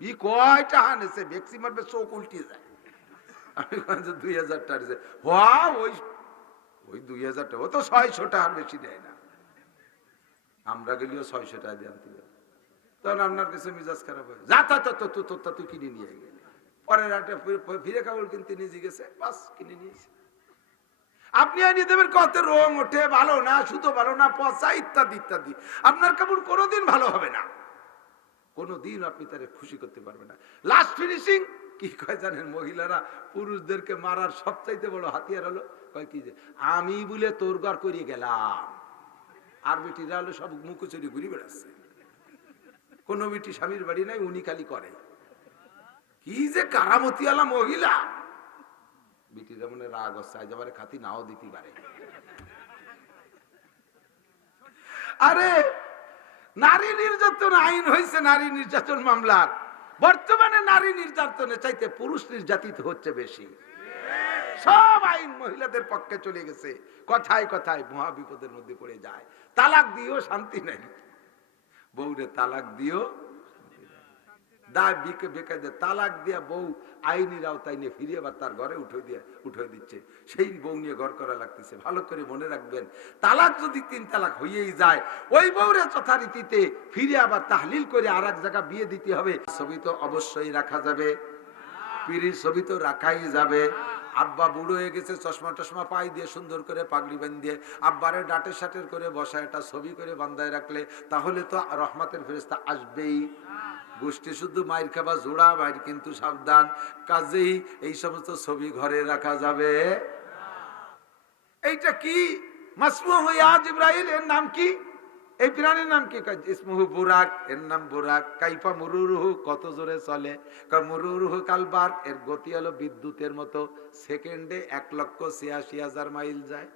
ই কয়টা হানেছে ভেক্সি মারবে চোখ উল্টে যায়। আমি 2000 টাকা দিছে। ওই 2000 টাকা, ও তো 600 টাকার বেশি দেয় না। আমরা গেলেও 600 টাকা দিয়ে আনতে যাবো। তখন আপনার কাছে মিজাজ খারাপ হয়, যা তুই কিনে নিয়ে গেলে। পরের হাটে ফিরে কাপড় কিনতে নিজে গেছে, বাস কিনে নিয়েছে। আপনি আনিয়ে দেবেন কত রং ওঠে ভালো না, সুতো ভালো না, পচা ইত্যাদি ইত্যাদি। আপনার কাপড় কোনোদিন ভালো হবে না, কোনোদিন আপনি তারে খুশি করতে পারবেন না। লাস্ট ফিনিশিং কি কয় জানেন মহিলারা? পুরুষদেরকে মারার সবচাইতে বড় হাতিয়ার হলো, কয় কি যে আমি বলে তোর ঘর করিয়ে গেলাম, আর বেটিরা হলো সব মুখোচুরি ঘুরে বেড়াচ্ছে। কোন বেটি স্বামীর বাড়ি নাই, উনি খালি করে। কি যে কারামতি আলা মহিলা! বেটিরা মনে রাগ হচ্ছে, আজ আবার খাতি নাও দিতে পারে। আরে নারী নির্যাতন আইন হয়েছে, নারী নির্যাতন মামলার। বর্তমানে নারী নির্যাতনের চাইতে পুরুষ নির্যাতিত হচ্ছে বেশি। সব আইন মহিলাদের পক্ষে চলে গেছে। কথায় কথায় মহা বিপদের মধ্যে পড়ে যায়। তালাক দিও শান্তি নাই, বউরে তালাক দিও তালাক দিয়া বউ আইনের আওতায় নিয়ে ফিরিয়ে আবার তার ঘরে উঠে দিচ্ছে। সেই বউ নিয়ে ঘর করা লাগতেছে। ভালো করে মনে রাখবেন, তালাক যদি 3 তালাক হয়েই যায়, ওই বউরে যথারীতিতে ফিরে আবার তাহলিল করে আর এক জায়গা বিয়ে দিতে হবে। ছবি তো অবশ্যই রাখা যাবে, পিড়ির ছবি তো রাখাই যাবে। আব্বা বুড়ো হয়ে গেছে, চশমা টশমা পাই দিয়ে সুন্দর করে পাগড়ি বাঁধিয়ে আব্বারে ডাটের সাটের করে বসা একটা ছবি করে বান্ধায় রাখলে তাহলে তো রহমতের ফেরেশতা আসবেই। গোষ্ঠী শুধু মায়ের খাবা জোড়া মায়ের, কিন্তু সাবধান, কাজেই এই সমস্ত ছবি ঘরে রাখা যাবে। এইটা কি মাসমুহ ইয়া জিবরাইল, এর নাম কি? এই প্রাণীর নাম কি? ইসমুহু বুরাক, এর নাম বুরাক। কাইফা মুরুরুহু, কত জোরে চলে? মুরুরুহু কালবার, এর গতি হলো বিদ্যুতের মতো, সেকেন্ডে 1,86,000 মাইল যায়।